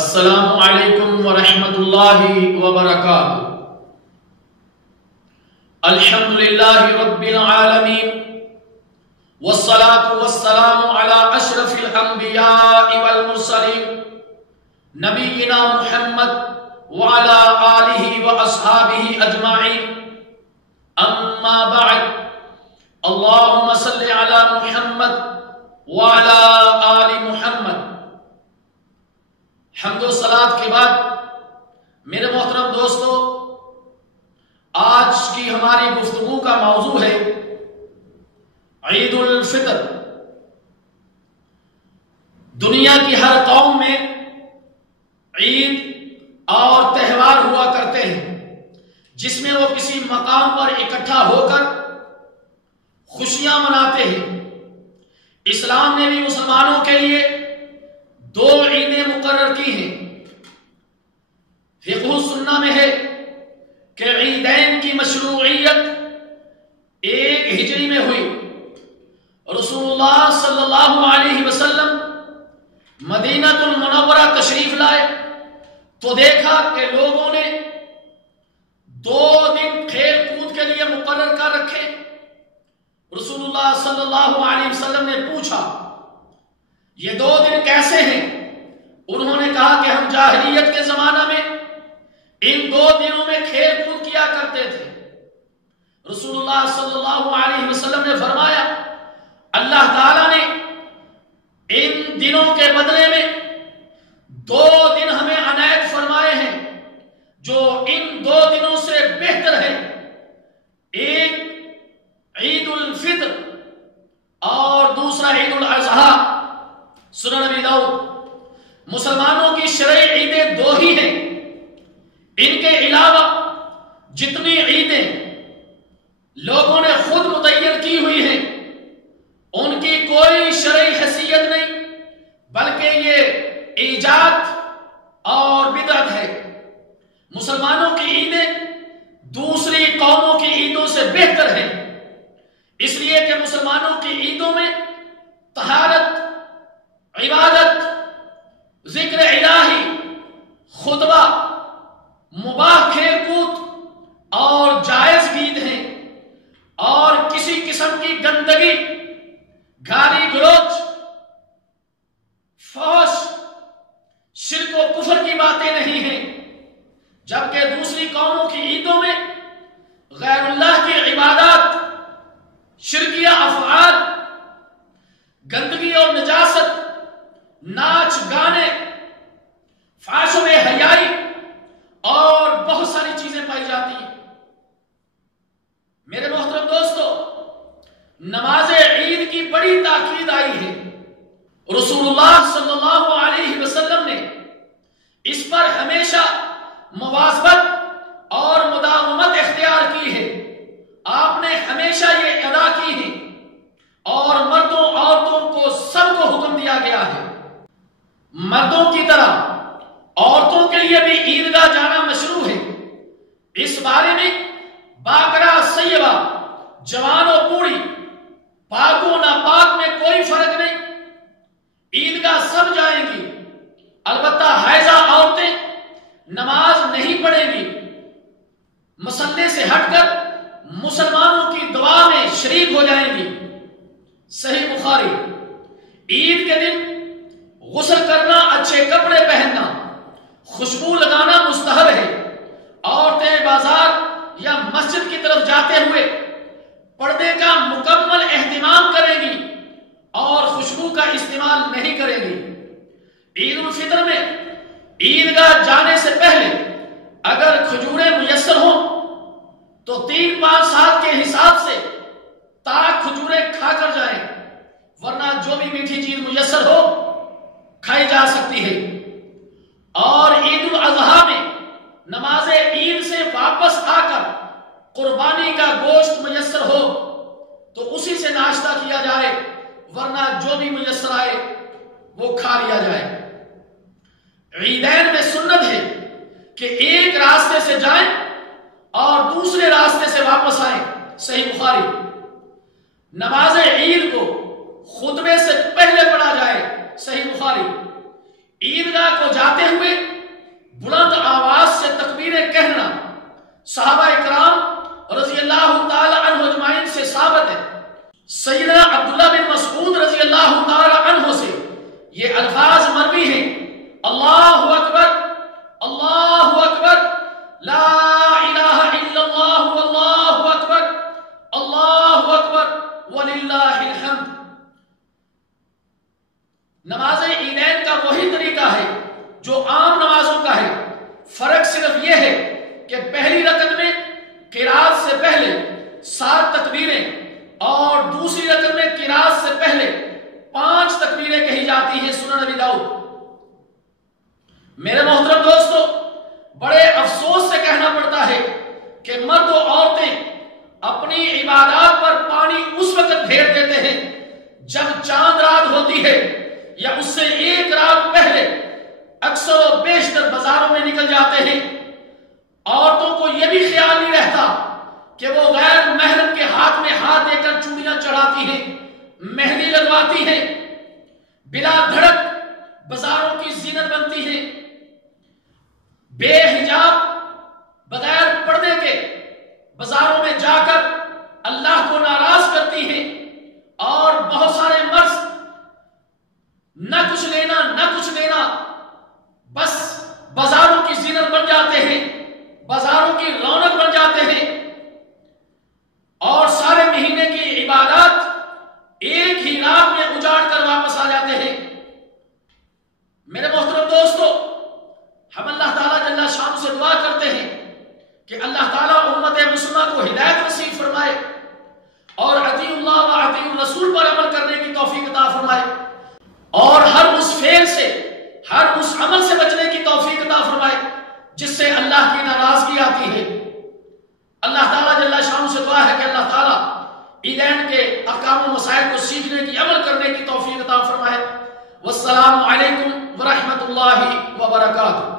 السلام علیکم ورحمۃ اللہ وبرکاتہ۔ الحمدللہ رب العالمین والصلاة والسلام علی اشرف الانبیاء والمرسلین نبینا محمد وعلی آلہ واصحابہ اجمعین، اما بعد، اللہم صل علی محمد وعلی آل محمد۔ حمد و صلات کے بعد میرے محترم دوستو، آج کی ہماری گفتگو کا موضوع ہے عید الفطر۔ دنیا کی ہر قوم میں عید اور تہوار ہوا کرتے ہیں جس میں وہ کسی مقام پر اکٹھا ہو کر خوشیاں مناتے ہیں۔ اسلام نے بھی مسلمانوں کے لیے دو عیدیں مقرر کی ہیں۔ فقہ السنہ میں ہے کہ عیدین کی مشروعیت 1 ہجری میں ہوئی۔ رسول اللہ صلی اللہ علیہ وسلم مدینہ المنورہ تشریف لائے تو دیکھا کہ لوگوں نے 2 دن کھیل کود کے لیے مقرر کر رکھے۔ رسول اللہ صلی اللہ علیہ وسلم نے پوچھا، یہ 2 دن کیسے ہیں؟ انہوں نے کہا کہ ہم جاہلیت کے زمانہ میں ان 2 دنوں میں کھیل کود کیا کرتے تھے۔ رسول اللہ صلی اللہ علیہ وسلم نے فرمایا، اللہ تعالیٰ نے ان دنوں کے بدلے میں 2 دن ہمیں عنایت فرمائے ہیں جو ان 2 دنوں سے بہتر ہے۔ ایک عید الفطر اور دوسرا عید الاضحیٰ۔ سنن ابی داؤد۔ مسلمانوں کی شرعی عیدیں 2 ہی ہیں۔ ان کے علاوہ جتنی عیدیں لوگوں نے خود متعین کی ہوئی ہیں ان کی کوئی شرعی حیثیت نہیں، بلکہ یہ ایجاد اور بدعت ہے۔ مسلمانوں کی عیدیں دوسری قوموں کی عیدوں سے بہتر ہیں، اس لیے کہ مسلمانوں کی عیدوں میں طہارت، عبادت، ذکر الہی، خطبہ، مباح کھیل کود اور جائز گیت ہیں، اور کسی قسم کی گندگی، گالی گلوچ، فحش، شرک و کفر کی باتیں نہیں ہیں۔ جبکہ دوسری قوموں کی عیدوں میں غیر اللہ کی عبادات، شرکیہ افعال، گندگی اور نجاست، ناچ گانے، فحش و بے حیائی اور بہت ساری چیزیں پائی جاتی ہیں۔ میرے محترم دوستو، نماز عید کی بڑی تاکید آئی ہے۔ رسول اللہ صلی اللہ علیہ وسلم نے اس پر ہمیشہ مواظبت اور مداومت اختیار کی ہے۔ آپ نے ہمیشہ یہ ادا کی ہے، اور مردوں عورتوں کو سب کو حکم دیا گیا ہے۔ مردوں کی طرح عورتوں کے لیے بھی عیدگاہ جانا مشروع ہے۔ اس بارے میں باقرہ سیبہ، جوان و بوڑھی، پاک و ناپاک میں کوئی فرق نہیں، عیدگاہ سب جائیں گی۔ البتہ حائضہ عورتیں نماز نہیں پڑھیں گی، مصلی سے ہٹ کر مسلمانوں کی دعا میں شریک ہو جائیں گی۔ صحیح بخاری۔ عید کے دن غسل کرنا، اچھے کپڑے پہننا، خوشبو لگانا مستحب ہے۔ عورتیں بازار یا مسجد کی طرف جاتے ہوئے پردے کا مکمل اہتمام کریں گی اور خوشبو کا استعمال نہیں کریں گی۔ عید الفطر میں عیدگاہ جانے سے پہلے اگر کھجوریں میسر ہوں تو 3-5 سال کے حساب سے تاک کھجوریں کھا کر جائیں، ورنہ جو بھی میٹھی چیز میسر ہو کھائی جا سکتی ہے۔ اور عید الاضحیٰ میں نماز عید سے واپس آ کر قربانی کا گوشت میسر ہو تو اسی سے ناشتہ کیا جائے، ورنہ جو بھی میسر آئے وہ کھا لیا جائے۔ عیدین میں سنت ہے کہ ایک راستے سے جائیں اور دوسرے راستے سے واپس آئیں۔ صحیح بخاری۔ نماز عید کو خطبے سے پہلے پڑھا جائے۔ صحیح بخاری۔ عیدگاہ کو جاتے ہوئے بلند آواز سے تکبیریں کہنا صحابہ اکرام رضی اللہ تعالی عنہ اجمعین سے ثابت ہے۔ سیدنا عبداللہ بن مسعود رضی اللہ تعالی عنہ سے یہ الفاظ مروی ہیں، اللہ اکبر اللہ اکبر لا الہ الا اللہ واللہ اکبر اللہ اکبر وللہ الحمد۔ نماز عیدین کا وہی طریقہ ہے جو عام نمازوں کا ہے، فرق صرف یہ ہے کہ پہلی رکعت میں قرات سے پہلے 7 تکبیریں اور دوسری رکعت میں قرات سے پہلے 5 تکبیریں کہی جاتی ہیں۔ سنن نبی داؤد۔ میرے محترم دوستو، بڑے افسوس سے کہنا پڑتا ہے کہ مرد و عورتیں اپنی عبادات پر پانی اس وقت پھیر دیتے ہیں جب چاند رات ہوتی ہے یا اس سے ایک رات پہلے اکثر و بیشتر بازاروں میں نکل جاتے ہیں۔ عورتوں کو یہ بھی خیال نہیں رہتا کہ وہ غیر محرم کے ہاتھ میں ہاتھ دے کر چوڑیاں چڑھاتی ہیں، مہندی لگواتی ہیں، بلا دھڑک بازاروں کی زینت بنتی ہیں، بے حجاب بغیر پردے کے بازاروں میں جا کر اللہ کو ناراض کرتی ہیں، اور بہت سارے مرد نہ کچھ لینا نہ کچھ دینا بس بازاروں کی زینت بن جاتے ہیں، بازاروں کی رونق بن جاتے ہیں، اور سارے مہینے کی عبادات ایک ہی رات میں اجاڑ کر واپس آ جاتے ہیں۔ میرے محترم دوستو، ہم اللہ تعالیٰ جل شان سے دعا کرتے ہیں کہ اللہ تعالیٰ امت مسلمہ کو ہدایت نصیب فرمائے اور اطیعوا اللہ و اطیعوا الرسول پر عمل کرنے کی توفیق عطا فرمائے، اور ہر اس فعل سے، ہر اس عمل سے بچنے کی توفیق عطا فرمائے جس سے اللہ کی ناراضگی آتی ہے۔ اللہ تعالیٰ جل شان سے دعا ہے کہ اللہ تعالیٰ عیدین کے احکام و مسائل کو سیکھنے کی، عمل کرنے کی توفیق عطا فرمائے۔ والسلام علیکم ورحمۃ اللہ وبرکاتہ۔